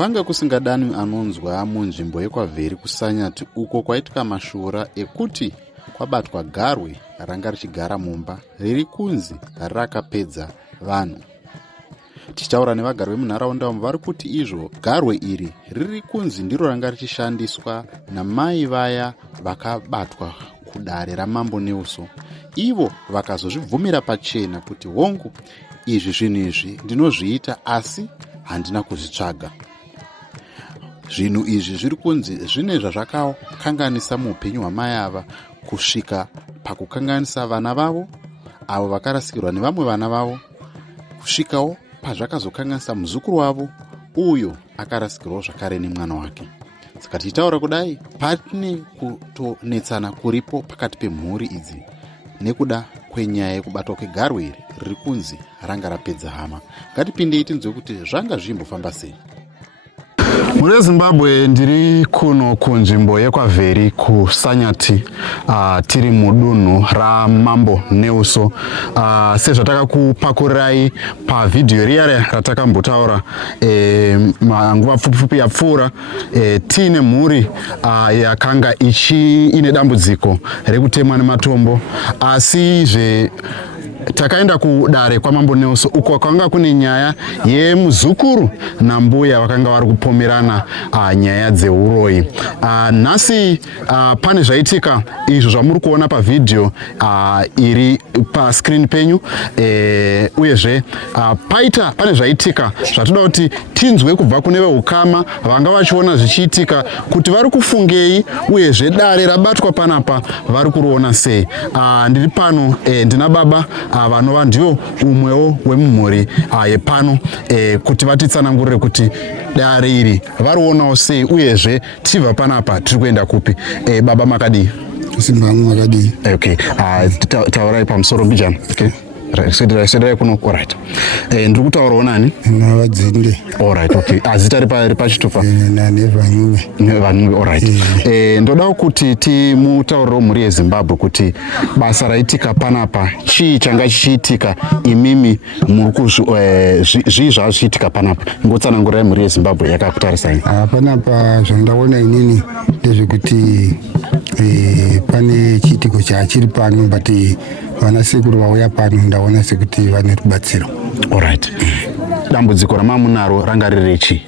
Kwanga kusingadanwi anonzwa munzvimbo yekwavheri kuSanyati uko kwaitika mashura ekuti kwabatwa garwe ranga richigara mumba riri kunzi rakapedza vanhu. Tichitaura nevagari vemunharaunda umu vari kuti izvo garwe iri riri kunzi ndiro ranga richishandiswa namai vaya vakabatwa kudare ramambo Neuso. Ivo vakazozvibvumira pachena kuti hongu izvi zvinhu izvi ndinozviita asi handina kuzvitsvaga. Zvinhu izvi zviri kunzi zvine zvazvakakanganisa muupenyu hwamai ava kusvika pakukanganisa vana vavo avo vakarasikirwa nevamwe vana vavo, kusvikawo pazvakazokanganisa muzukuru wavo uyo akarasikirwawo zvakare nemwana wake. Saka tichitaura kudai pane kutonetsana kuripo pakati pemhuri idzi nekuda kwenyaya yekubatwa kwegarwe iri riri kunzi ranga rapedza hama. Ngatipindei tinzwe kuti zvanga zvimbofamba sei. Muri Zimbabwe ndiri kuno kunzvimbo yekwavheri kuSanyati, tiri mudunhu ramambo Neuso. Sezvatakakupakurirai pavhidhiyo riya ratakambotaura manguva pfupi yapfuura, tiine mhuri yakanga ine dambudziko rekutemwa nematombo, asi takaenda kudare kwamambo Neuso uko kwanga kune nyaya yemuzukuru nambuya vakanga vari kupomerana nyaya dzeuroyi. Nhasi pane zvaitika izvo zvamuri kuona pavhidhiyo iri paskrini penyu, uyezve pane zvaitika zvatoda kuti tinzwe kubva kune veukama vanga vachiona zvichiitika kuti vari kufungei, uyezve dare rabatwa panapa vari kuriona sei. Ndiri pano ndina baba vanova ndivo umwewo wemumhuri yepano kuti vatitsanangurire kuti dare iri varionawo sei, uyezve tibva panapa tiri kuenda kupi. Baba makadii? Simbangu makadii? Okay, taurai pamusoro mbijana. Okay, swederai kuno. Alright, ndiri kutaurawo nani? Navadzinde. Alright, okay. Zita ri pachitupa? Vanhuve. Alright. Ndodawo kuti timutaurirewo mhuri yeZimbabwe kuti basa raitika panapa chii changa chichiitika, imimi zvii zvazvichiitika panapa. Ngotsanangurai mhuri yeZimbabwe yakakutarisai. Panapa zvandaona inini ndezvekuti pane chiitiko chachiri pano, but vana sekuru vauya pano ndaona sekuti vane rubatsiro. Alright. Dambudziko ramamunaro ranga riri chii?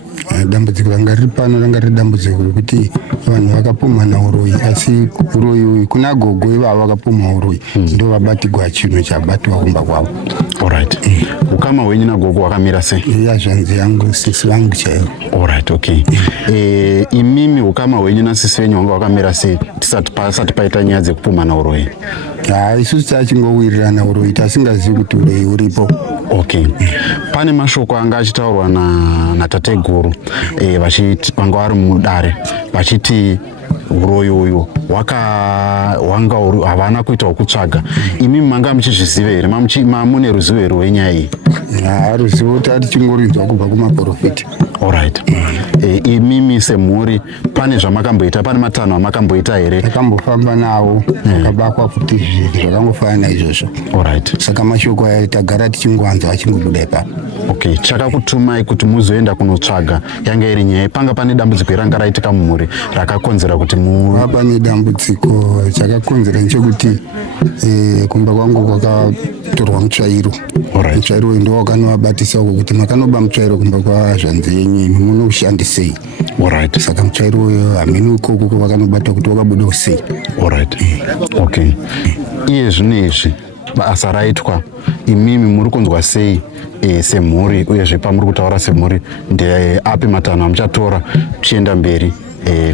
Dambudziko ranga riri pano ranga riri dambudziko rekuti vanhu vakapumhana uroyi, asi uroyi uyu kuna gogo ivavo vakapumha uroyi ndo vabatigwa chinhu chabatwa kumba kwavo. Alright. Ukama hwenyu nagogo wakamira sei? Zvanzi yangu sisi vangu chaivo. Alright, okay. Imimi ukama hwenyu nasisi venyu wanga wakamira sei pasati paita nyaya dzekupumhana uroyi? Isusu tachingowirirana uroyi tasingazivi kuti uroyi uripo. Okay. Pane mashoko anga achitaurwa natateguru vanga vari mudare vachiti uroyi uyu havana kuita wokutsvaga. Imimi manga muchizviziva here? Mune ruzivo here rwenyaya iyi? Ruzivo tatichingoridzwa kubva kumaprofita. Alright. Imimi semhuri pane zvamakamboita, pane matanho amakamboita here? Takambofamba nawo akabakwa kuti zvinhu zvakangofanana izvozvo. Alright. Saka mashoko aya tagara tichingoanzwa achingobuda ipapo. Okay, chakakutumai kuti muzoenda kunotsvaga yanga iri nyaya, panga pane dambudziko ranga raitika mumhuri rakakonzera kuti pane dambudziko chakakonzera nechekuti kumba kwangu kwakatorwa mutsvairo. Mutsvairo uyu ndo wakanovabatisa uko kuti makanoba mutsvairo kumba kwazvanzi yenyu munoushandisei. Alright. Saka mutsvairo uyo hamini ikoko kwavakanobata kuti wakabudawo sei. Alright. Okay. Iye zvino izvi basa raitwa, imimi muri kunzwa sei semhuri, uyezve pamuri kutaura semhuri ndeapi matanho amuchatora tichienda mberi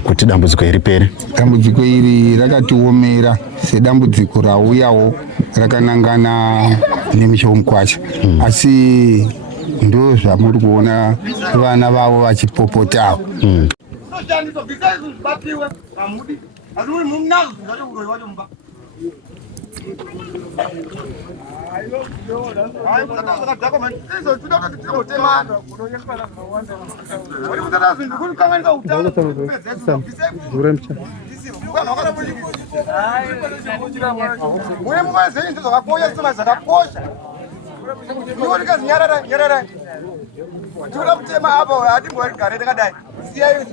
kuti dambudziko iri pere? Dambudziko iri rakatiomera sedambudziko rauyawo rakanangana nemuchomukwacha, asi ndo zvamuri kuona vana vavo vachipopotawo. Tula mtema hapo hadi mwali kare takadai. Siya yu.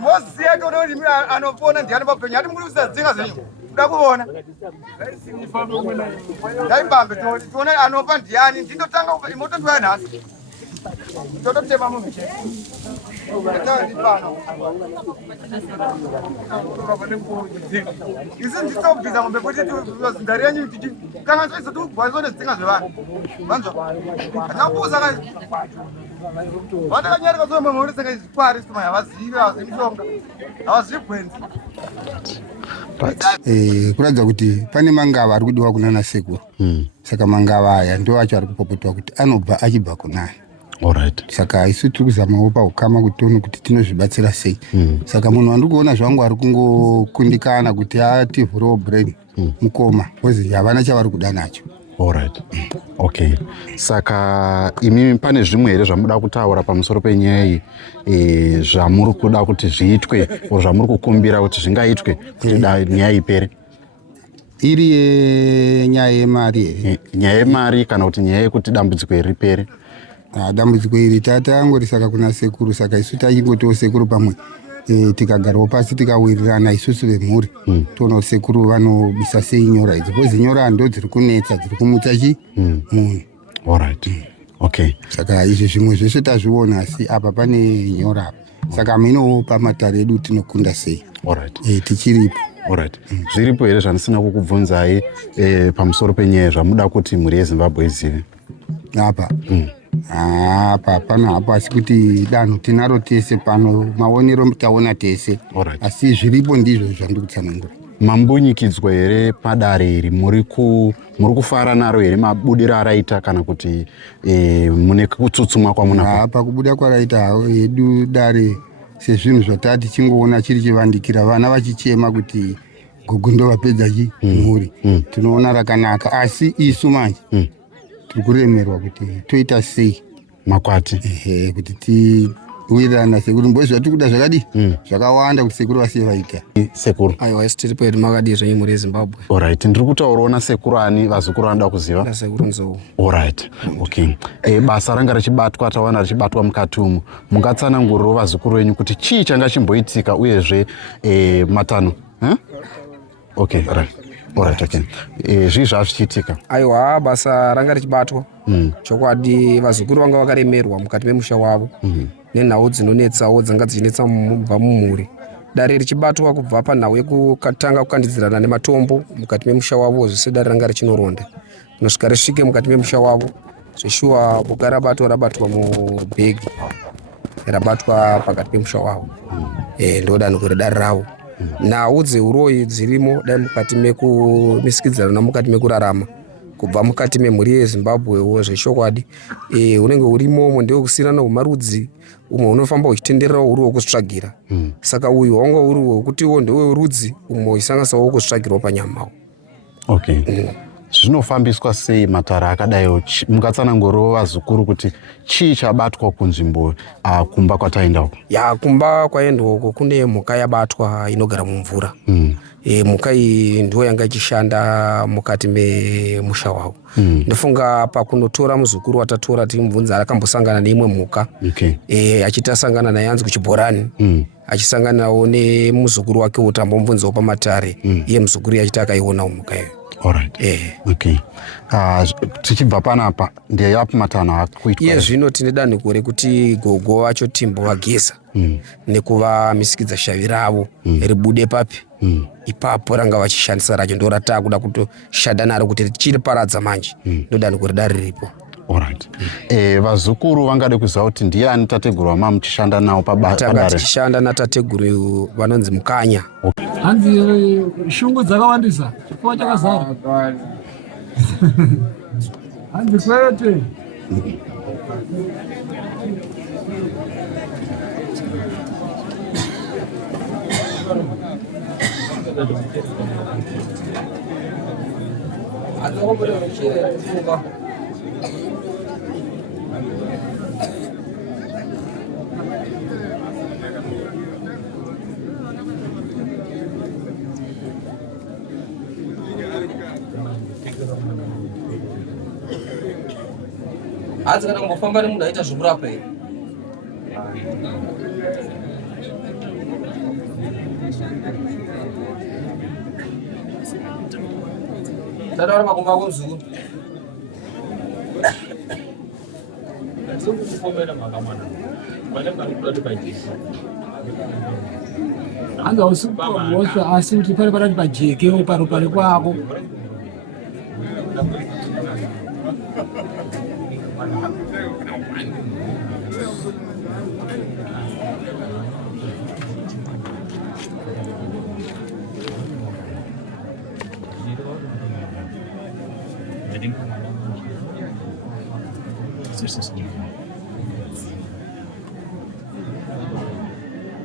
Mosi siya kono ni anopona ndi anopenya hadi mulu usadzinga zenyu. Ndakuona. Dai mbambe tuone anopa ndiani ndindotanga imoto ndwa nasi. Toto mtema mume. Ndani pano. Isi nditobviza ngombe kuti ndari yanyu kuti kana zvese tu bwazo nedzinga zvevanhu. Vanzo. Ndakuza kai. Vana kanyarika zomwe muri saka izikwari sima yavazivi avazimishonga. Avazigwenzi. Kuradza kuti pane mangava ari kudiwa kunana sekuru. Saka mangava aya ndo acho ari kupopotwa kuti anobva achibva kunani. Alright. Saka isu tiri kuzamawo paukama kuti tione kuti tinozvibatsira sei. Saka munhu wandiri kuona zvangu ari kungokundikana kuti ativhurewo brain mukoma kozi havana chavari kuda nacho. Alright. Okay. Saka imi pane zvimwe here zvamuda kutaura pamusoro penyaya iyi zvamuri kuda kuti zviitwe o zvamuri kukumbira kuti zvingaitwe kuti nyaya ipere? Iri yenyaya yemari. Nyaya yemari kana kuti nyaya yekuti dambudziko iri ripere? Dambudziko iri tatangorisaka kuna sekuru, saka isu tachingotiwo sekuru pamwe tikagarawo pasi tikawirirana isusu vemhuri toonawo sekuru vanobisa sei nyora idzi, kozi nyora ndo dziri kunetsa dziri kumutsa munhu. Alright. Okay. Saka izvi zvimwe zvese tazviona asi apa pane nyora apa. Saka minowo pamatare edu tinokunda sei. Alright. Tichiripo. Alright. Zviripo here zvandisina kukubvunzai pamusoro penyaya zvamuda kuti mhuri yeZimbabwe izive? Apa. Apa pana apa asi kuti danho tinaro tese pano, maonero taona tese. Alright. Asi zviripo ndizvo zvandiri kutsanangura. Mambunyikidzwa here padare iri muri kufara naro here mabudiro araita kana kuti mune kutsutsumwa kwamuna? Pakubuda kwaraita hawo yedu dare sezvinhu zvatati chingoona chiri chivandikira vana vachichema kuti gogo ndovapedza mhuri. Tinoona rakanaka asi isu manje tiri kuremerwa kuti toita sei makwati kuti tiwirirana sekuru mbozi zvati kuda zvakadi zvakawanda kuti sekuru vasiye vaita. Sekuru aiwa isi tiri pedu makadi zvenyu mhuri yeZimbabwe. Alright. Ndiri kutaurawo nasekuru ani vazukuru vanoda kuziva? Sekuru Nzou. Alright. Okay. Basa ranga richibatwa tawana richibatwa mukati umu, mungatsanangurirawo vazukuru venyu kuti chii changa chimboitika uyezve matano? Okay, right. Alright, okay. Zvii zvazvichiitika? Aiwa, basa ranga richibatwa. Chokwadi vazukuru vanga vakaremerwa mukati memusha wavo nenhau dzinonetsawo dzanga dzichinetsa kubva mumhuri. Dare richibatwa kubva panhau yekutanga kukandidzirana nematombo mukati memusha wavo, zvese dare ranga richinoronda kusvika risvike mukati memusha wavo. Zveshuwa boka rabatwa mubhegi rabatwa pakati pemusha wavo. Ndo danho kuri dare ravo. Nhau dzeuroyi dzirimo dai mukati mekumisikidzana mukati mekurarama kubva mukati memhuri yeZimbabwewo zvechokwadi. Unenge urimo ndewe kusiyana hwemarudzi, umwe unofamba uchitendererawo uri wokusvagira. Saka uyu wanga uri wokutiwo ndewe rudzi, umwe isangasawo wokusvagirawo panyamawo. Okay. Zvinofambiswa sei matara akadaiwo? Mungatsanangurirawo vazukuru kuti chii chabatwa kunzvimbo kumba kwataenda uko? Kumba kwaenda uko kune mhuka yabatwa inogara mumvura. Mhuka iyi ndiyo yanga ichishanda mukati memusha wavo. Ndofunga pakunotora muzukuru watatora timubvunza akambosangana neimwe mhuka. Achiti asangana naye anzi kuchibhorani. Achisanganawo nemuzukuru wake utambomubvunzawo pamatare. Iye muzukuru achiti akaionawo mhuka iyo. Alright. Okay. Tichibva panapa ndeyapo matano akuitwa. Iye zvino tine danho rekuti gogo vacho timbovageza nekuvamisikidza shavi ravo ribude papi. Ipapo ranga vachishandisa racho ndo ratakuda kutoshanda naro kuti richiri paradza manje. Ndo danho dare riripo. Alright. Vazukuru vangade kuziva kuti ndiani tateguru wama muchishanda nawo padare? Tanga tichishanda natateguru vanonzi Mukanya. Hanzi shungu dzakawandisa, chifukwa chakazara. Hanzi kwete. Hanzi kana kungofamba nemunhu aita zvekurapa here. Tadaura makumba ako mzukuru. Hanzi ausiposa asi kuti pari parati pajekewo pari kwako.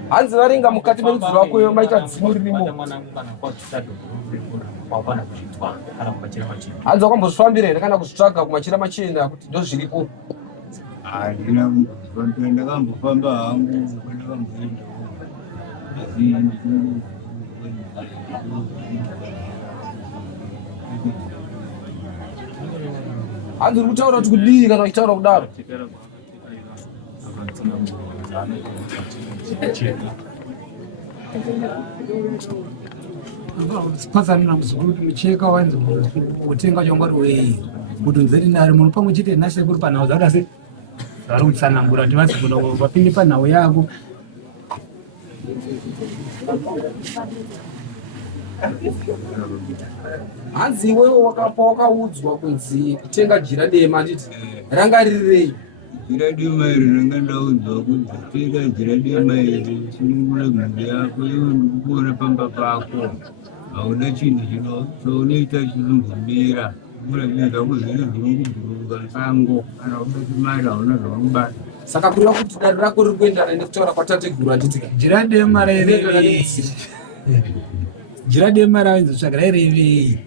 Hanzi varinga mukati merudzi rwako maita dzimu ririmo. Hanzi wakambozvifambira here kana kuzvitsvaga kumachira machena kuti ndo zviripo? Handina kuzvifambira, ndakambofamba hangu kwandakamboenda. Hanzi uri kutaura kuti kudii kana uchitaura kudaro? Sipatsanira muzukuru kuti mucheka wanzi kutenga chongwari wei mudhonzeri nari muno pamwe chete nasekuru panhau dzakada se vari kutsanangura kuti vadzigona vapinde panhau yako. Hanzi iwewe wakaudzwa kunzi kutenga jira dema nditi ranga ririrei? Jira dema iri ranga ndaudzwa kuti tenga jira dema iri sunungura mhuri yako iwe ndikukuona pamba pako hauda chinhu chaunoita chinongomira murabinza kuzvino zvinongubhururuka sango kana uda chimari hauna zvavangubata. Saka kureva kuti dare rako riri kuendana nekutaura kwatateguru handitika Jira dema rairevei? Jira dema rainzotsvaga rairevei?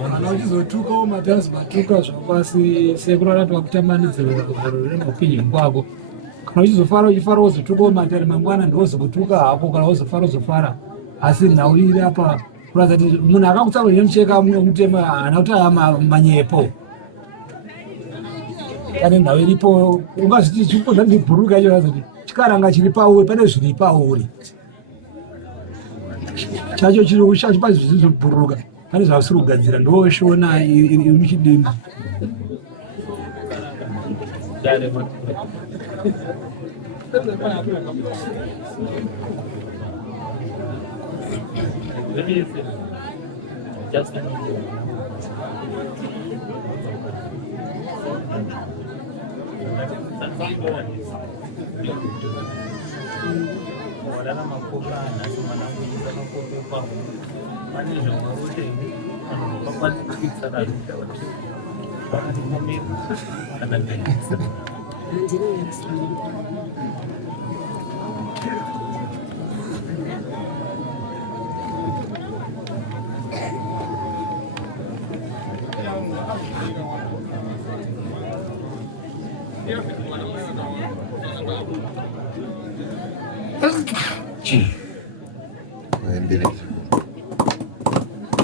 Kana uchizotukawo matazi matuka zvapasi sekuru arati wakutamanidzira rugaro remaupenyu kwako. Kana uchizofara uchifara wozotukawo matari mangwana ndowozokutuka hapo kana wozofara wozofara. Asi nhau iri apa kuratidza kuti munhu akakutsaura nemucheka mutema haana kuti manyepo. Kana nhau iripo ungazviti chipodza ndibhuruka icho kuti chikaranga chiri pauri pane zviri pauri. Chacho chiri chacho pazvisi zvobhuruka. Pane zvavasiri kugadzira ndoshona iri muchidimba.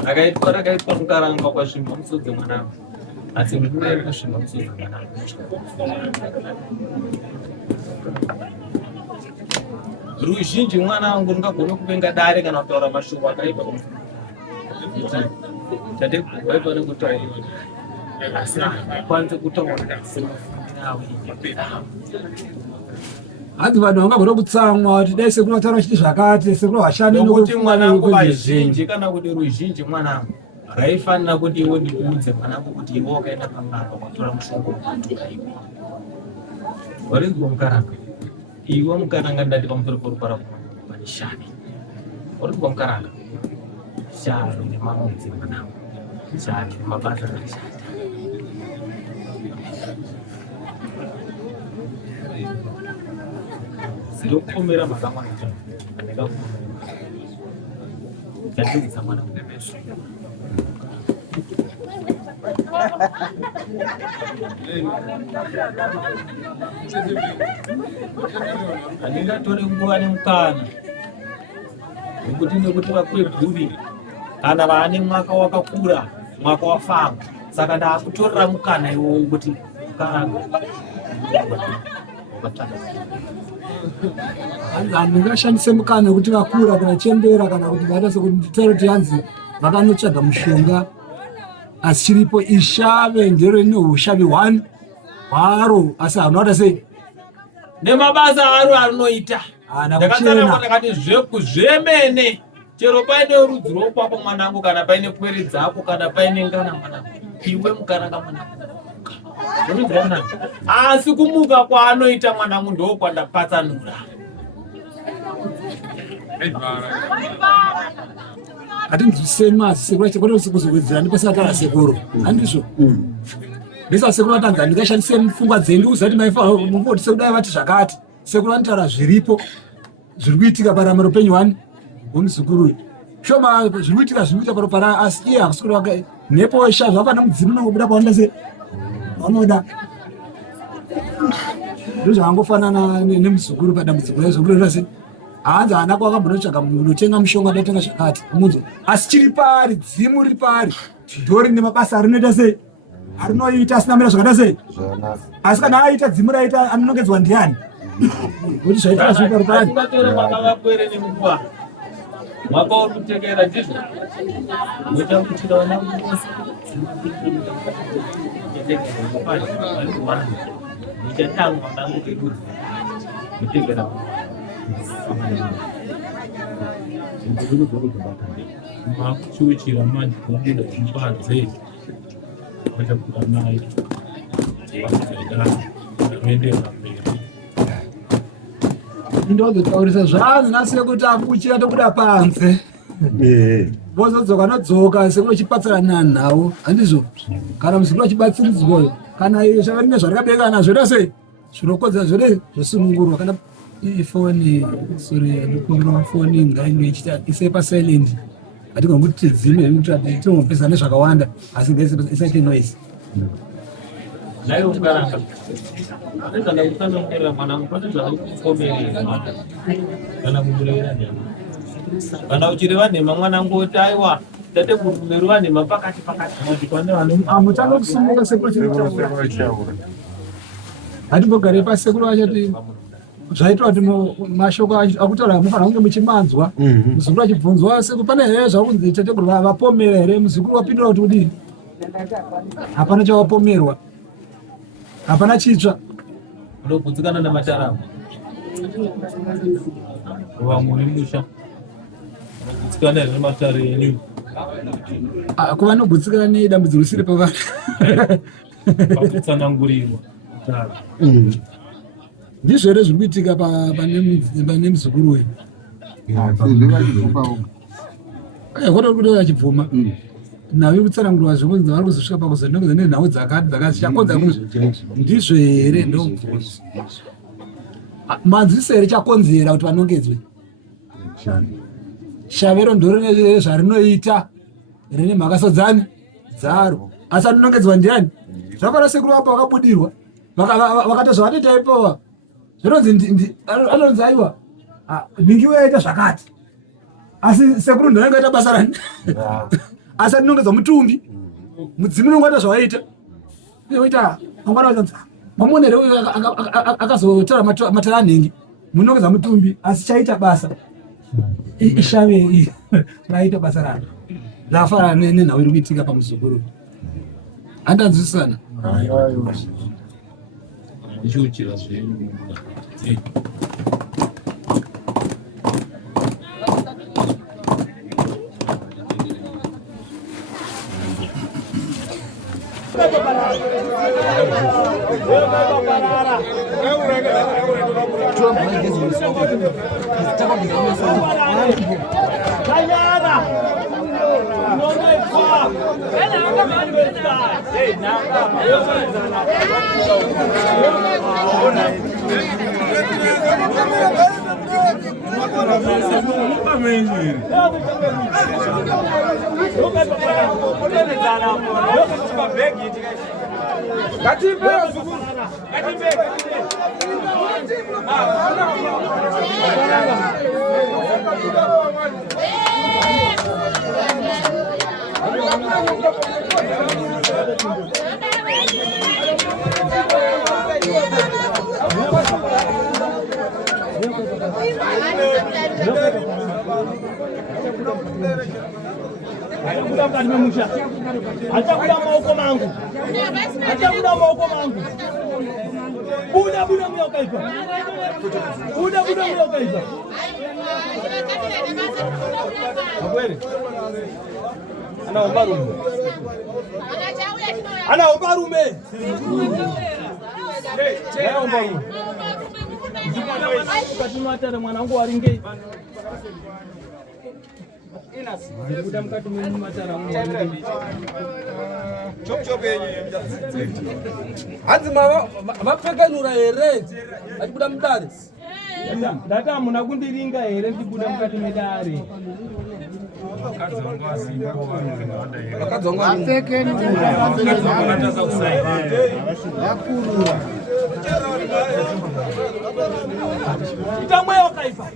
Akaitwa kukaranga kwasvimba musodzi mwanangu asi mvura iri kusvimba musodzi mwanangu. Ruzhinji mwanangu rungagona kuvenga dare kana kutaura mashoko akaipa tatekuvaipa nekutaura asi akwanise kutaura Hanzi vanhu vangagona kutsamwa kuti dai sekuru vataura chiti zvakati sekuru vashandi nokuti mwanangu vazhinji kana kuti ruzhinji mwanangu raifanira kuti iwe ndikuudze mwanangu kuti iwe wakaenda pamwana wakatora mushongo wekutukaiwa warinzwa mukaranga iwe mukaranga ndati pamusoro porupara panishani warinzwa mukaranga Sharo nemamwedzi mwanangu. Sharo nemabasa akashata. Zirikupomera makamwana chako. Ndakuzisa mwana kunemeso. Andingatore nguva nemukana nekuti vakweguri kana vaane mwaka wakakura, mwaka wafamba. Saka ndakutorera mukana iwowo kuti ndingashandise mukana wekuti vakura kana chembera kana kuti vatase kuti nditaure kuti hanzi vakanotsvaga mushonga asi chiripo ishave ndero ine ushavi 1 hwaro asi haunowata sei nemabasa aro arinoita. Ndakataura ndakati zvemene chero paine rudzi rwokwako mwanangu, kana paine kwere dzako, kana paine ngana mwanangu, iwe mukaranga mwanangu. Asi kumuka kwaanoita mwanangu ndokwandapatsanura. hatinzwisei masi sekuru chakwati kuzowedzera ndipasakara sekuru handizvo ndisa sekuru vatanzi handingashandise pfungwa dzenyu kuziva kuti maifamuvoti sekudai vati zvakati sekuru vanotaura zviripo zviri kuitika parama rupenyu 1 womuzukuru shoma zviri kuitika paropara asi iye hakusukuru wake nhepo sha zvapana mudzimu nongobuda paonda se vanoda ndo zvaangofanana nemuzukuru padambudziko rezvokuru rase hanzi haana kwakambonotsvaga munotenga mushonga ndatenga zvakati munzo asi chiri pari dzimu riri pari ndori nemabasa arinoita sei arinoita asina mira zvakada sei asi kana aita dzimu raita anonongedzwa ndiani kuti zvaitika zviri parupani Ungatore mwaka wakwere nemunguva mwaka wokutekera ndizvo muchakuchira vana vose muchatangwa nangu kerudzi mutekera makuchuchira manje kubuda mpadze vachakuda naye vachaenda mberi ndozotaurisa zvanhu nasekuti akuchira tobuda panze vozodzoka nodzoka sekuchipatsirana nhau handizvo kana muzukuru achibatsiridzwa kana zvavarine zvarikabeka nazvo tase zvinokodzera zvode zvosunungurwa kana ifoni sorry andikumbira foni ngainge ichita isei pasilent hatingomuti tidzime tinongopesa nezvakawanda asi isaite noise naye ukaranga kana kusanongera mwanangu pane zvakakukomerera kana kumurevera nhema kana uchireva nhema mwanangu oti aiwa tate kureva nhema pakati amutanga kusumuka sekuru chinotaura hatimbogarei pasekuru vachati zvaitwa kuti mashoko akutaura mufanira kunge muchimanzwa muzukuru achibvunzwa sekuru pane here zvakunzi tateguru vapomera here muzukuru wapindura kuti kudini hapana chavapomerwa hapana chitsva unogutsikana nemataramo vamwe musha unogutsikana here nematare enyu kuva nogutsikana nedambudziko risiri pavanhu pakutsanangurirwa ndizvo here zviri kuitika pane muzukuru weyu kwatori kuti achibvuma nawe kutsanangurwa zvokunzi vari kuzosvika pakuzonongedza nenhau dzakazichakonza ndizvo here ndobvunzo manzwisa here chakonzera kuti vanongedzwe shavero ndoro zvarinoita rine mhakasodzani dzaro asi anonongedzwa ndiani zvakara sekuru vapa vakabudirwa vakatozva vanoita ipowa anonzi aiwa ningi weita zvakati asi sekuru ndoangaita basa rani asi atinongedza mutumbi mudzimu nongoita zvawaita oita mangwana vachanzi mamonere uyu akazotora matara anhengi munongedza mutumbi asi chaita basa ishave raita basa rani rafanana nenhau iri kuitika pamuzukuru handanzwisisana ichiuchira zvenyu hanzi vapfekanura here achibuda mudare ndati hamuna kundiringa here ndibuda mukati medare itamweyo kaifa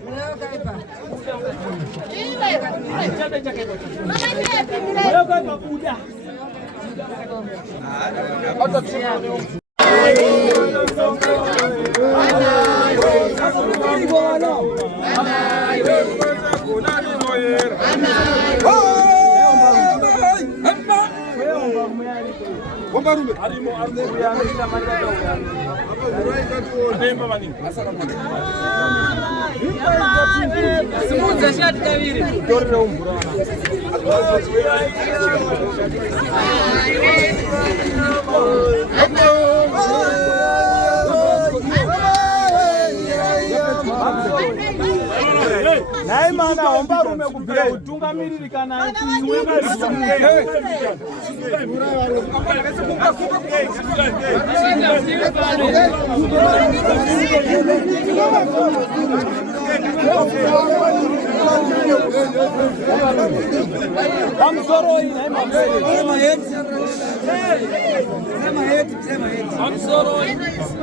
Nai mana homba rume kubvira kutungamiriri kana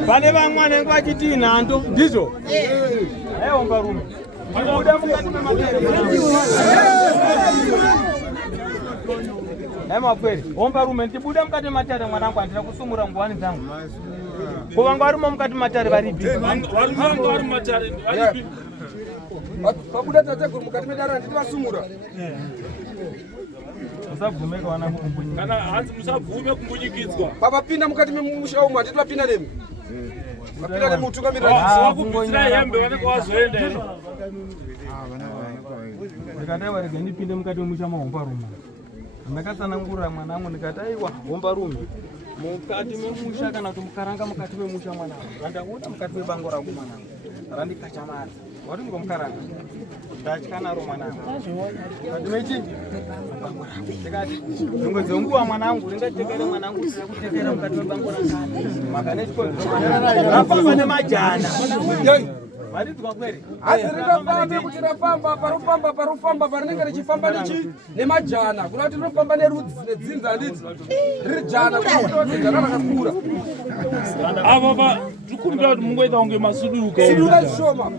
pane vamwana vachiti nhando ndizvo homba rume mapweri homba rume ndibuda mukati matare mwanangu andira kusumura nguwani dzangu kuvanga varimo mukati matare varipi vabuda tateguru mukati medare nditi vasumura musabvumeka vana kana hanzi musabvume kumbunyikidzwa pavapinda mukati memusha umu handiti vapinda nemi vapinda nemutungamiriri vakubvisira hembe vanenge vazoenda here ndikati varege ndipinde mukati memusha mahomba rume ndakatsanangurira mwanangu ndikati aiwa homba rume mukati memusha kana kuti mukaranga mukati memusha mwanangu randakuda mukati mebango rangu mwanangu randikachamara wati ngomukaranga ndachkanaro mwanangu kati mechi ndikati dzimwe dzenguva mwanangu ringatekere mwanangu kutekera mukati mebango rangani makanechikoafamba nemajana hazirikafambe kuti rafamba parofamba parinenge richifamba nemajana kuna kuti rinofamba nerudzi nedzinza handiti riri jana jana rakakura ava tikumbira kuti mungoita kunge masuduruka ishoma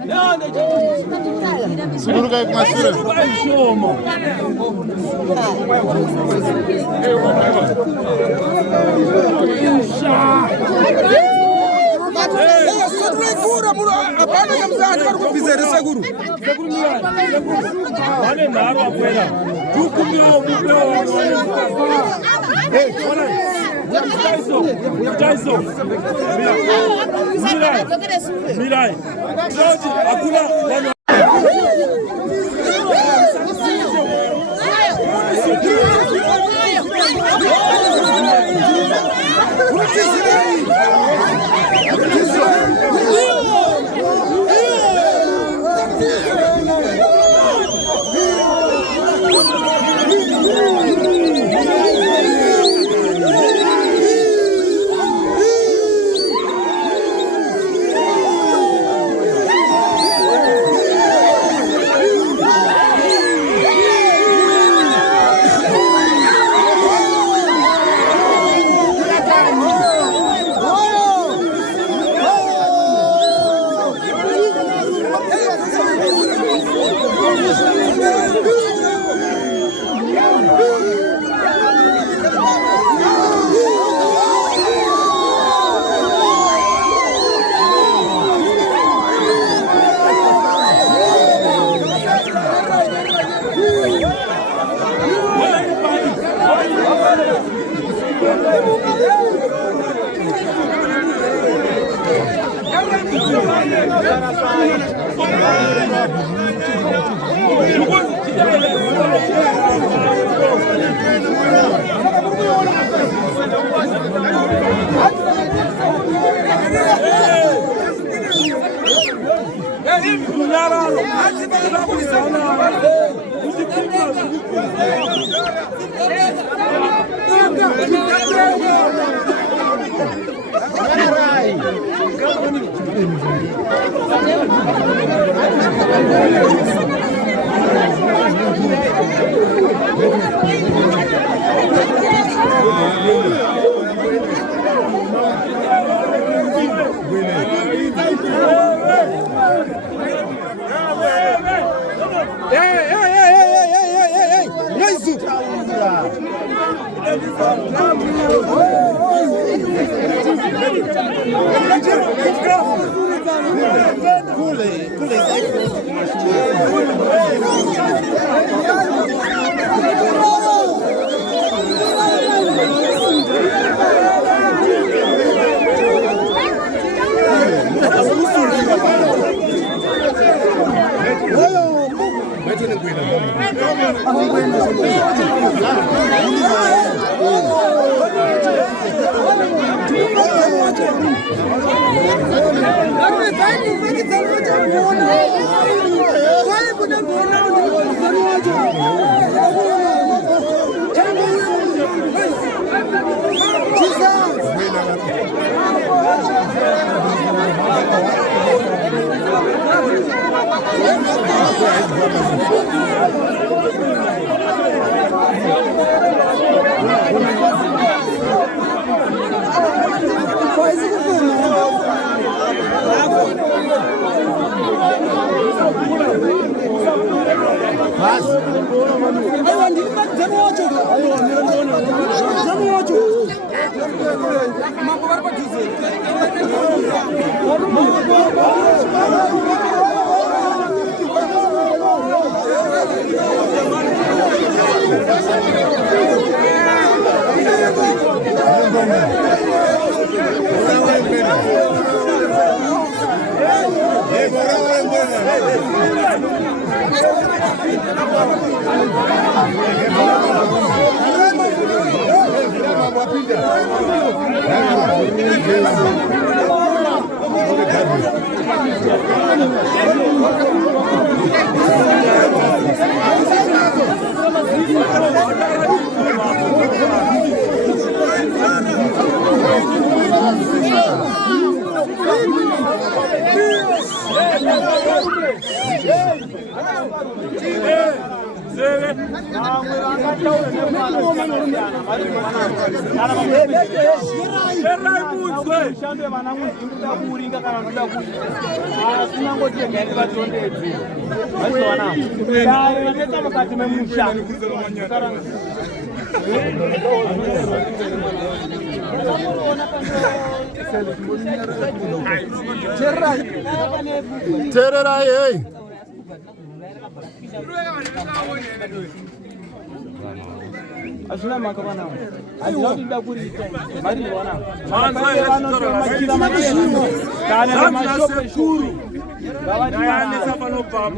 suduruka kumasure ishoma vane nharo apwera tikumbirawo mutaiso mirai toti hakuna vanhu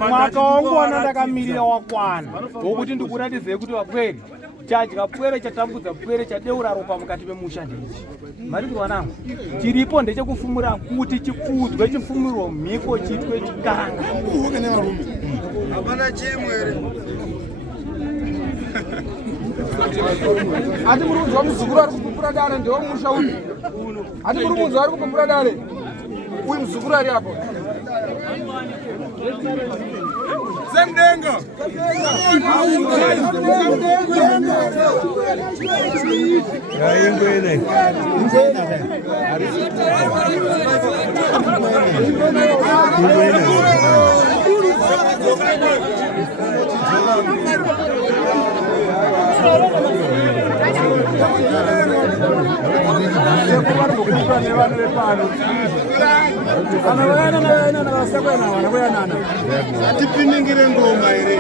Mwaka wangu wanatakamirira wakwana wokuti ndikuratidze kuti vapwere chadya pwere chatambudza pwere chadeura ropa mukati memusha ndeichi mariri wanangu chiripo ndechekufumura kuti chifudzwe chifumirwa mhiko chitwe chikaranga hapana chimwere ati muri kunzwa muzukuru ari kupupura dare ndewo musha uyu ati muri kunzwa ari kupupura dare uyu muzukuru ari apo Zemdenga tipiningire ngoma ere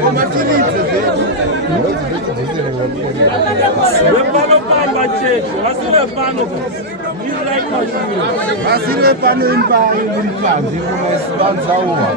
ngoma tiridze Wepano pamba checho, wasire pano. Wasire pano imba iri pambi kuna sibanza uwa.